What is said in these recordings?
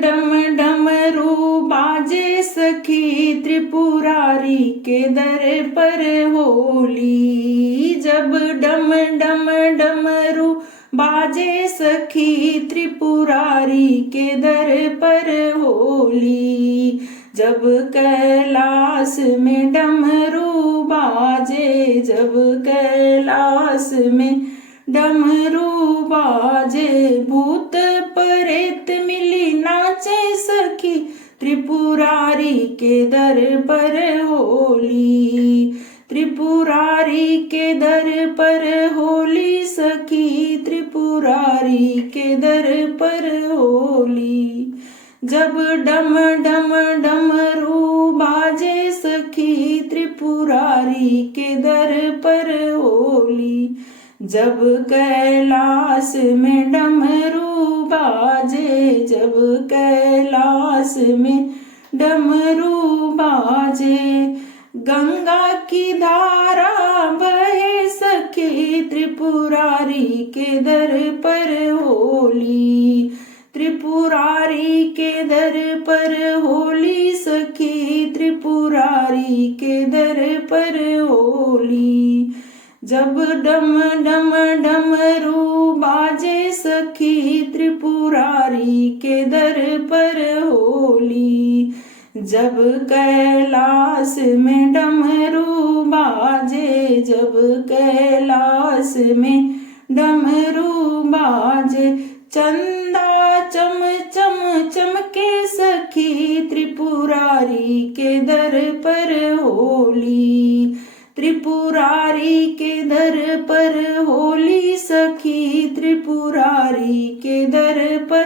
डम डमरू बाजे सखी त्रिपुरारी के दर पर होली। जब डम डम डमरू बाजे सखी त्रिपुरारी के दर पर होली। जब कैलाश में डमरू बाजे, जब कैलाश में डमरू बाजे, भूत प्रेत मिली नाचे सखी त्रिपुरारी के दर पर होली। त्रिपुरारी के दर पर होली सखी, त्रिपुरारी के दर पर होली। जब डम डम डमरू बाजे सखी त्रिपुरारी के दर पर होली। जब कैलाश में डमरू बाजे, जब कैलाश में डमरू बाजे, गंगा की धारा बहे सखी त्रिपुरारी के दर पर होली। त्रिपुरारी के दर पर होली सखी, त्रिपुरारी के दर पर होली। जब डम डम डमरू बाजे सखी त्रिपुरारी के दर पर होली। जब कैलाश में डमरू बाजे, जब कैलाश में डमरू बाजे, चंदा चम चम चमके सखी त्रिपुरारी के दर पर होली। त्रिपुरारी के दर पर होली सखी, त्रिपुरारी के दर पर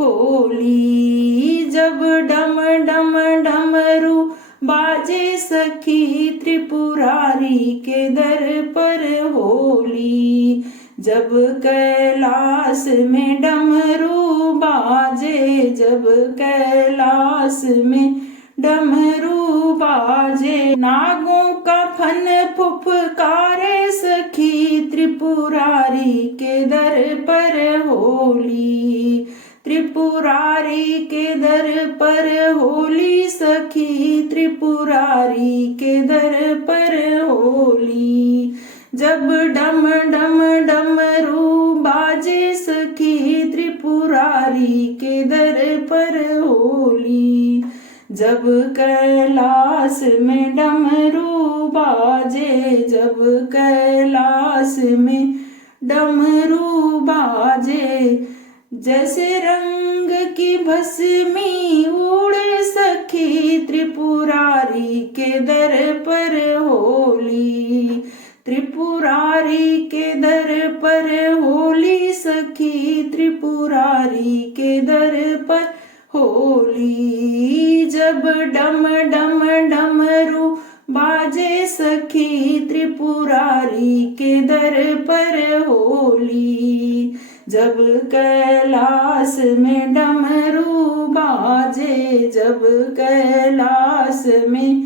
होली। जब डम डम डमरू बाजे सखी त्रिपुरारी के दर पर होली। जब कैलाश में डमरू बाजे, जब कैलाश में डमरू बाजे, नागों का फन फुफकारे सखी त्रिपुरारी के दर पर होली। त्रिपुरारी के दर पर होली सखी, त्रिपुरारी के दर पर होली। जब डम डम डमरू बाजे सखी त्रिपुरारी के दर पर होली। जब कैलाश में डमरू बाजे, जब कैलाश में डमरू बाजे, जैसे रंग की भस्मी उड़े सखी त्रिपुरारी के दर पर होली। त्रिपुरारी के दर पर होली सखी, त्रिपुरारी के दर पर होली। जब डम डम डमरू बाजे सखी त्रिपुरारी के दर पर होली। जब कैलाश में डमरू बाजे, जब कैलाश में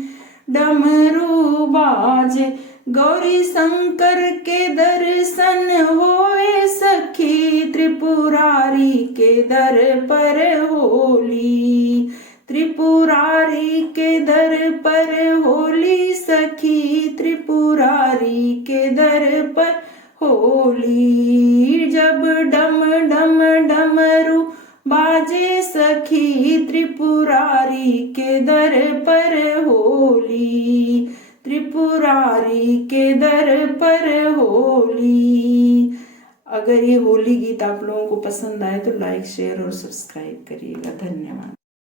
डमरू बाजे, गौरी शंकर के दर्शन होए सखी त्रिपुरारी के दर पर होली। त्रिपुरारी के दर पर होली सखी, त्रिपुरारी के दर पर होली। जब डम डम डमरू बाजे सखी त्रिपुरारी के दर पर होली। त्रिपुरारी के दर पर होली। अगर ये होली गीत आप लोगों को पसंद आए तो लाइक शेयर और सब्सक्राइब करिएगा। धन्यवाद।